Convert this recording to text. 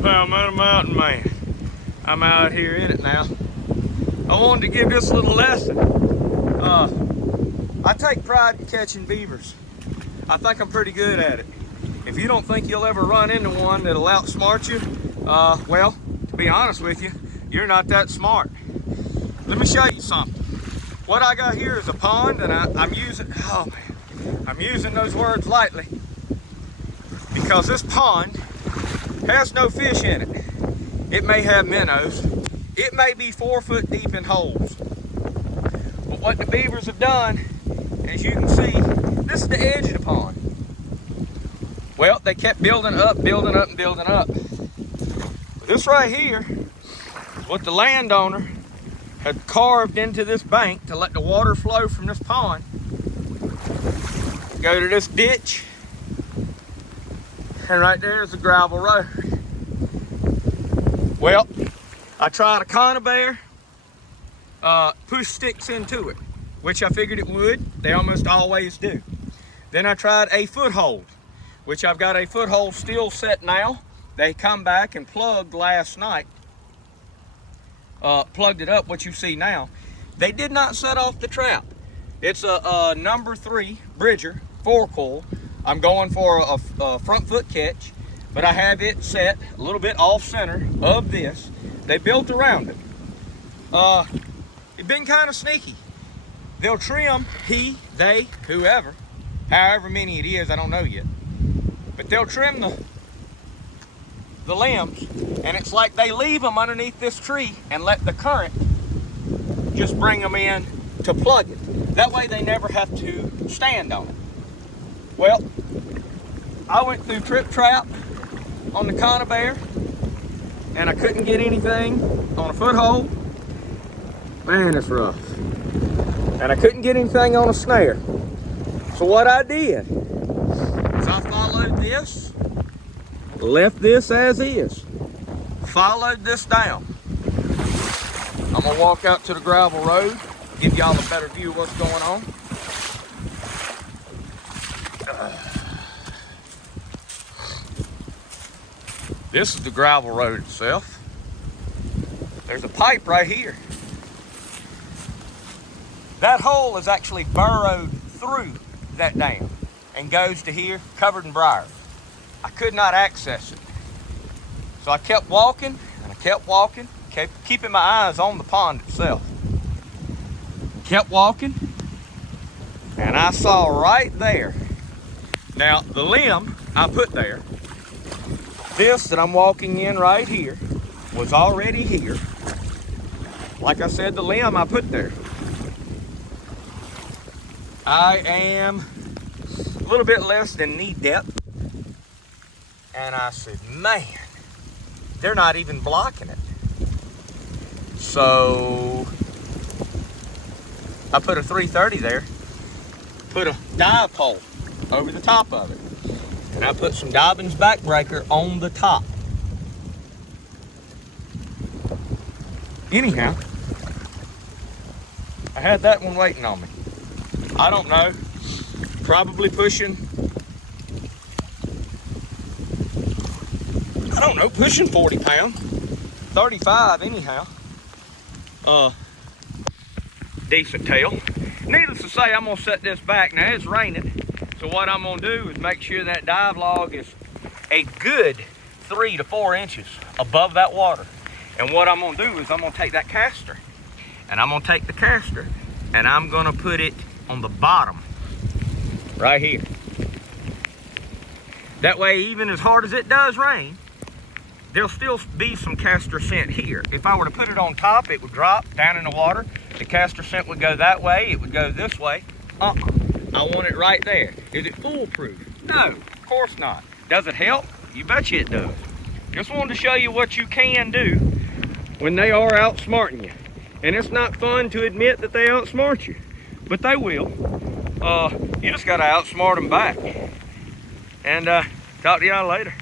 Palmetto Mountain Man. I'm out here in it now. I wanted to give this a little lesson. I take pride in catching beavers. I think I'm pretty good at it. If you don't think you'll ever run into one that'll outsmart you, well, to be honest with you, you're not that smart. Let me show you something. What I got here is a pond, and I'm using those words lightly because this pond has no fish in it. It may have minnows. It may be 4 foot deep in holes. But what the beavers have done, as you can see, this is the edge of the pond. Well, they kept building up, and building up. This right here is what the landowner had carved into this bank to let the water flow from this pond, go to this ditch, and right there is a gravel road. Well, I tried a conibear, push sticks into it, which I figured it would. They almost always do. Then I tried a foothold, which I've got a foothold still set now. They come back and plugged last night. Plugged it up, what you see now. They did not set off the trap. It's a number 3 Bridger 4-coil. I'm going for a front foot catch, but I have it set a little bit off center of this. They built around it. It's been kind of sneaky. They'll trim, they, whoever, however many it is, I don't know yet, but they'll trim the limbs, and it's like they leave them underneath this tree and let the current just bring them in to plug it. That way they never have to stand on it. Well, I went through trip trap on the conibear, and I couldn't get anything on a foothold. Man, it's rough. And I couldn't get anything on a snare. So what I did is I followed this, left this as is, followed this down. I'm gonna walk out to the gravel road, give y'all a better view of what's going on. This is the gravel road itself. There's a pipe right here. That hole is actually burrowed through that dam and goes to here, covered in briar. I could not access it. So I kept walking, and I kept walking, kept keeping my eyes on the pond itself. Kept walking, and I saw right there. Now, the limb I put there, this that I'm walking in right here, was already here. Like I said, the limb I put there. I am a little bit less than knee depth. And I said, man, they're not even blocking it. So I put a 330 there, put a dive pole over the top of it. And I put some Dobbins backbreaker on the top. Anyhow, I had that one waiting on me. I don't know, probably pushing, I don't know, pushing 40 pounds, 35 anyhow. Decent tail. Needless to say, I'm gonna set this back. Now it's raining, so what I'm gonna do is make sure that dive log is a good 3 to 4 inches above that water. And what I'm gonna do is I'm gonna take that caster, and I'm gonna take the caster, and I'm gonna put it on the bottom, right here. That way, even as hard as it does rain, there'll still be some castor scent here. If I were to put it on top, it would drop down in the water. The castor scent would go that way, it would go this way. I want it right there. Is it foolproof? No, of course not. Does it help? You betcha it does. Just wanted to show you what you can do when they are outsmarting you. And it's not fun to admit that they outsmart you, but they will. You just gotta outsmart them back. And talk to y'all later.